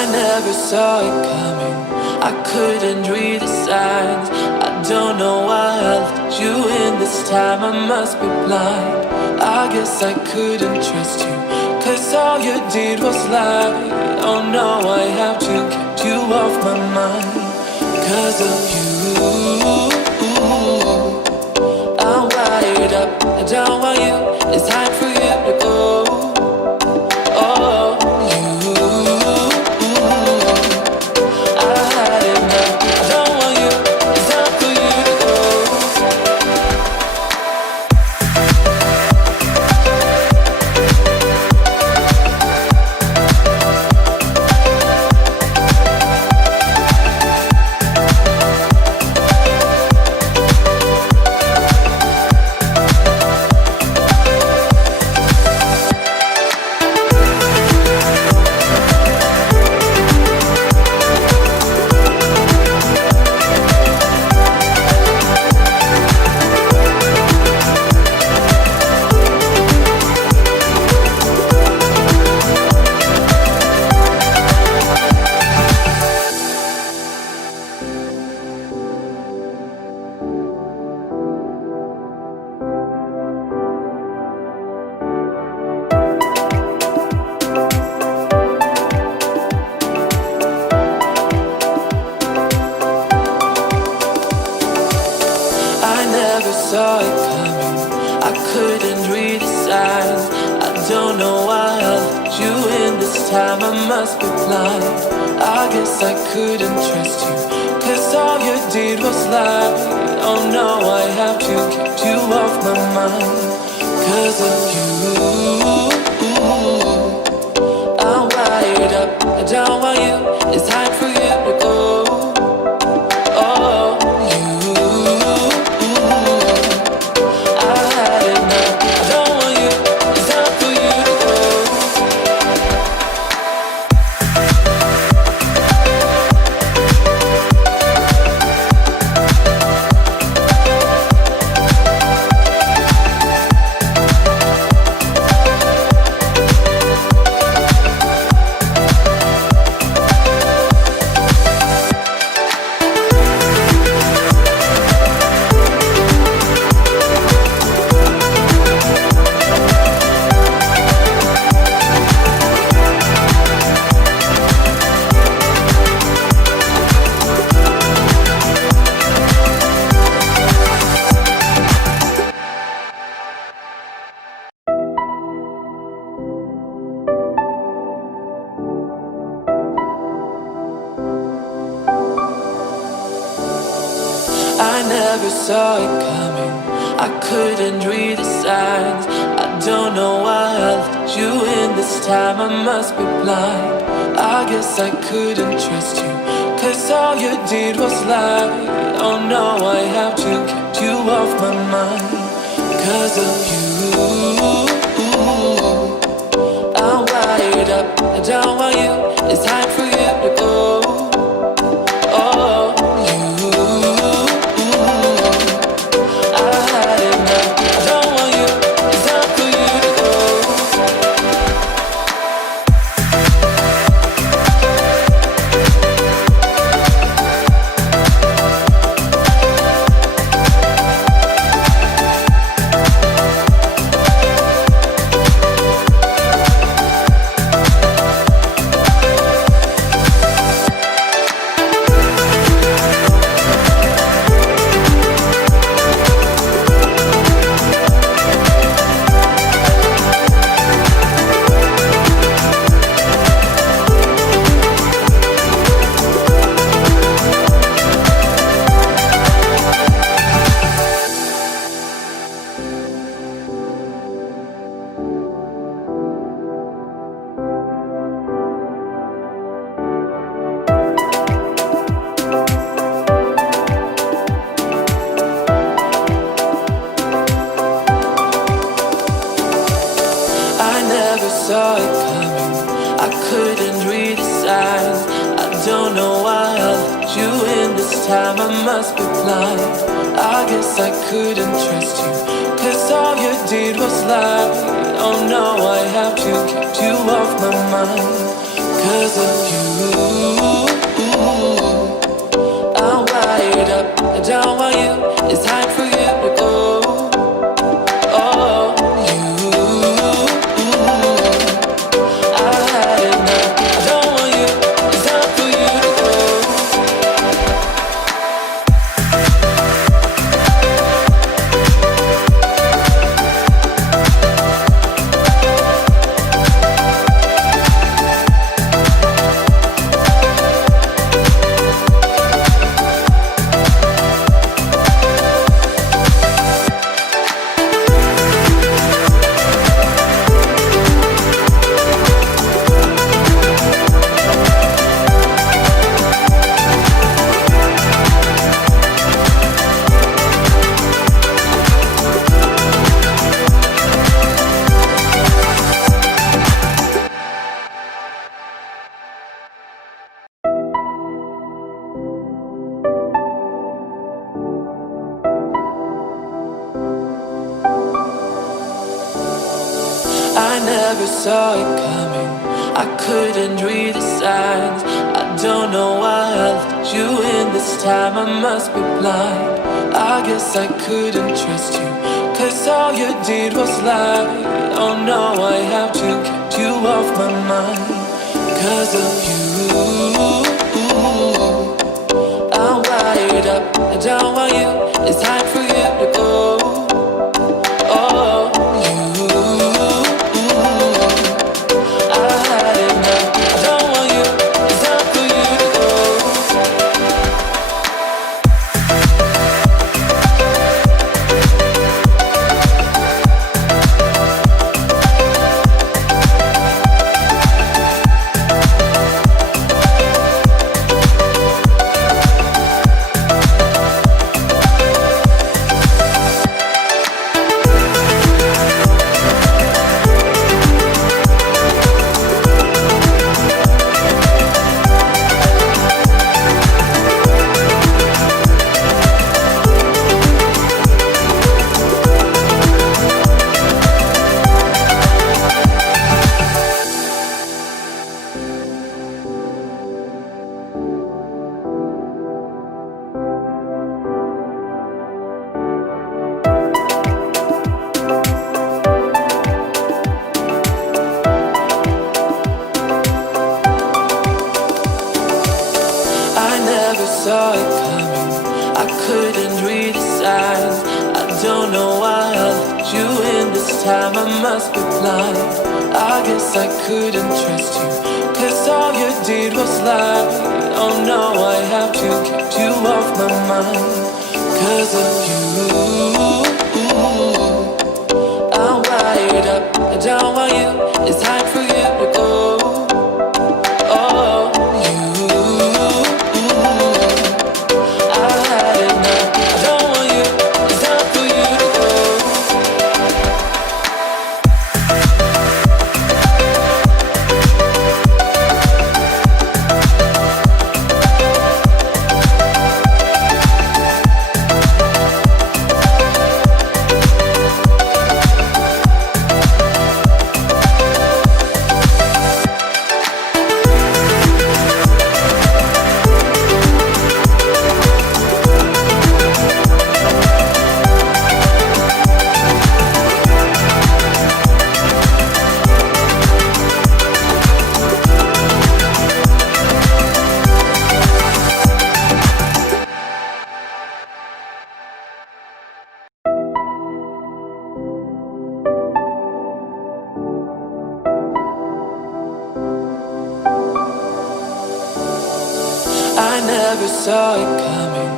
I never saw it coming, I couldn't read the signs. I don't know why I let you in this time, I must be blind. I guess I couldn't trust you, cause all you did was lie. Oh no, I have to keep you off my mind. Cause of you, I'm wired up, I don't want you, it's time for you to go. Oh, you, I had enough, I don't want you, it's time for you to go. Saw it coming, I couldn't read the signs. I don't know why I let you in this time, I must be blind. I guess I couldn't trust you, cause all you did was lie. Oh no, I have to keep you off my mind. Cause of you, I'm wired up, I don't want you, it's time for you to go. I never saw it coming, I couldn't read the signs. I don't know why I let you in this time, I must be blind. I guess I couldn't trust you, cause all you did was lie. Oh no, I have to keep you off my mind. Cause of you, I'm wired up, I don't want you, it's time for you to go. Oh, saw it coming, I couldn't read the signs. I don't know why I let you in this time, I must be blind. I guess I couldn't trust you, cause all you did was lie. Oh no, I have to keep you off my mind. Cause of you, never saw it coming. I couldn't read the signs. I don't know why I let you in this time. I must be blind. I guess I couldn't trust you, 'cause all you did was lie. Oh no, I have to keep you off my mind. 'Cause of you, I'm wired up. I don't want you, it's time for you to go. Oh, you, I had enough. I don't want you, it's time for you to go. I never saw it coming. I couldn't read the signs. I don't know why I let you in this time. I must be blind. I guess I couldn't trust you, 'cause all you did was lie. Oh no, I have to keep you off my mind. 'Cause of you, I'm wired up. I don't want you, it's time for you to go. Oh, you, I had enough. I don't want you, it's time for you to go. I never saw it coming.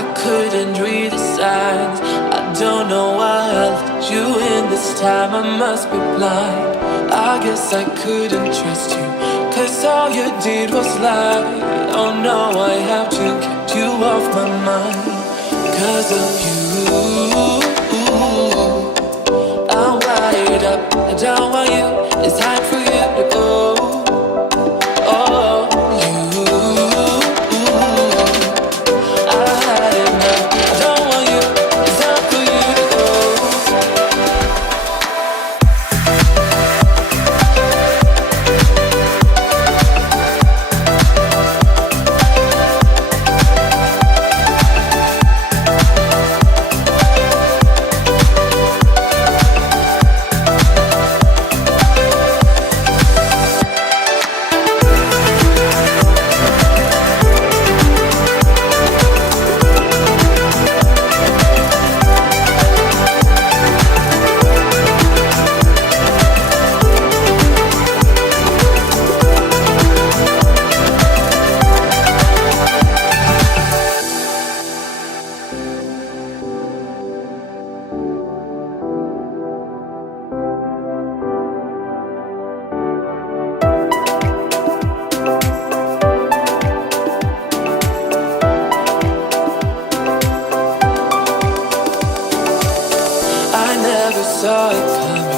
I couldn't read the signs. I don't know why I let you in this time. I must be blind. I guess I couldn't trust you, 'cause all you did was lie. Oh no, I have to keep you off my mind. 'Cause of you, I'm wired up. I don't want you, it's time for you to go. Oh, you, I had enough. I don't want you, it's time for you to go. saw it coming.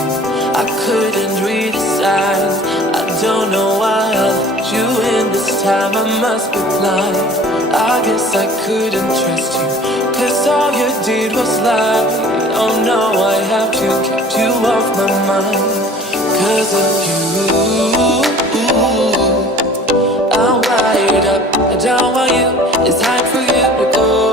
I couldn't read the signs. I don't know why I let you in this time. I must be blind. I guess I couldn't trust you, 'cause all you did was lie. Oh no, I have to keep you off my mind. because of you. I'm wired up, I don't want you, it's time for you to go.